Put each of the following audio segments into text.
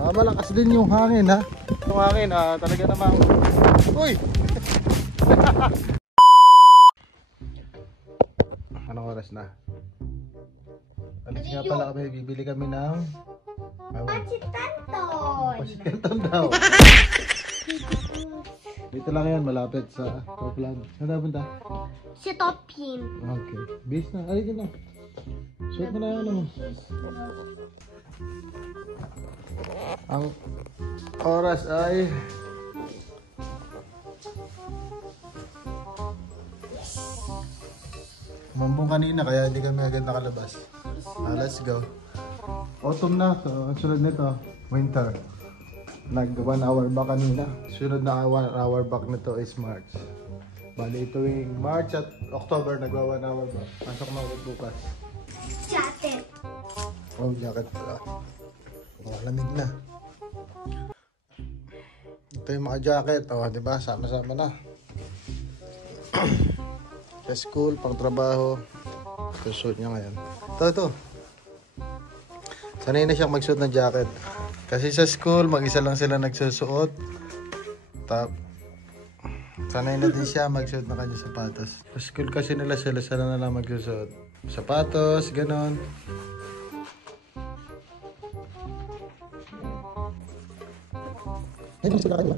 Malakas din yung hangin ha. Yung hangin talaga namang... Uy! Anong oras na? Alis nga pala kami, bibili kami ng... Pancit Canton! Pancit Canton daw. Dito lang yan, malapit sa Topland. Saan na punta? Si Topin. Okay. Bis na, ayun na. Suot mo na yan naman. Ang oras ay... Mambong kanina kaya hindi kami agad nakalabas. Let's go. Autumn na, so ang sunod nito, winter. Nag 1 hour back kanina. Sunod na 1 hour back nito is March. Bali tuwing March at October nagwa 1 hour back. Pasok na ulit bukas. Jacket. Oh, jacket pala. Malamig na. Ito yung mga jacket. Oh, di ba? Sama-sama na. Sa school, pang trabaho. Ito suit niya ngayon. Ito. Sanay na siyang magsuot ng jacket. Kasi sa school, mag-isa lang sila nagsusuot. Sanay na din siya magsuot ng kanyang sapatos. Sa school kasi nila sila na lang magsusuot. Sapatos, ganon. Ay, sila kayo.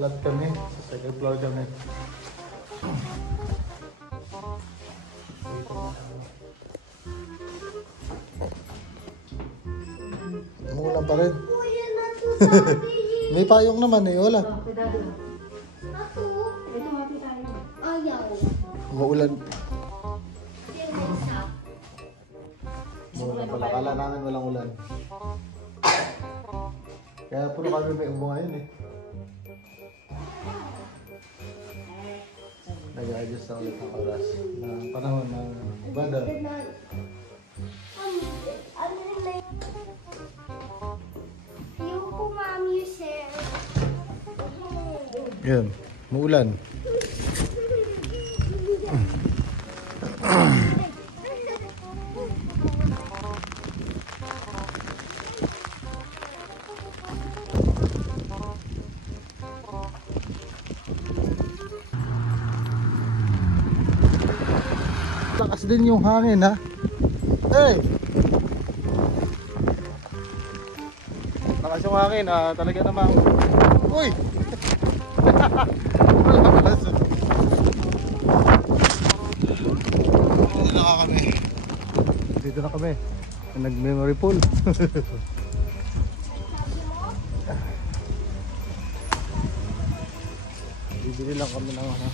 Flat kami, second floor kami. Umuulan pa rin. May payong naman eh, wala. Umuulan. Umuulan pala, kala namin walang ulan. Kaya puro kami may umo ngayon eh. Nag-adjust na ulit ang oras ng panahon ng weather. Yan, muulan. Lakas din yung hangin ha. Hey! Lakas yung hangin talaga namang... Uy! Malakas. Dito na kami. Nag-memory pool. Bibili lang kami ng ano.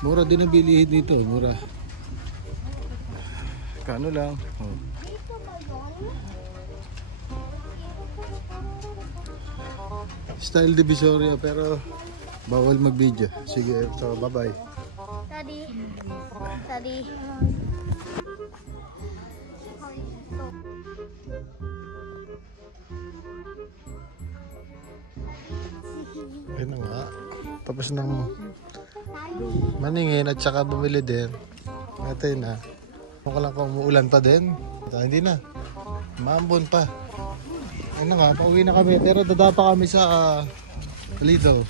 Mura din ang bilihin dito, mura. Kano lang. Oh. Style Divisoria pero bawal mag-video. Sige, so bye-bye. Daddy. Ayun na nga. Tapos ng maningin at saka bumili din. Ito yun na. Kung lang kung umuulan pa din. Hindi na. Maambon pa. Ayun na nga. Pauwi na kami. Pero dadapa kami sa Lido.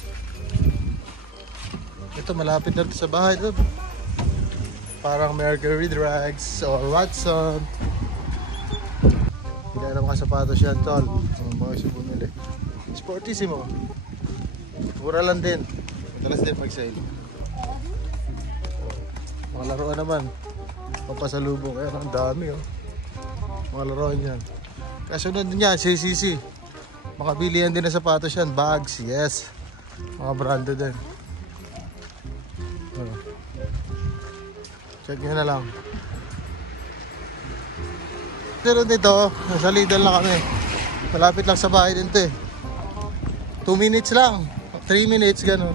Ito malapit na sa bahay. Ito. Parang Mercury Drags or Watson. Hindi naman sapatos yan, tol. Ang mga siya bumili. Sportissimo. Mura lang din. Madalas din mag-sale. Mga laruan naman. Papasalubong. Kaya ang dami oh. Mga laruan yan. Kasunod din yan, CCC. Makabili yan din na sapatos yan. Bags, yes. Mga branded din. Check nyo na lang. Sunod nito, nasa Lidl na kami. Malapit lang sa bahay din to eh. 2 minutes lang. 3 minutes, gano'n.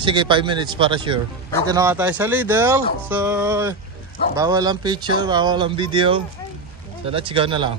Sige, 5 minutes para sure. Dito na nga tayo sa Lidl. So, bawal ang picture, bawal ang video. So, let's go na lang.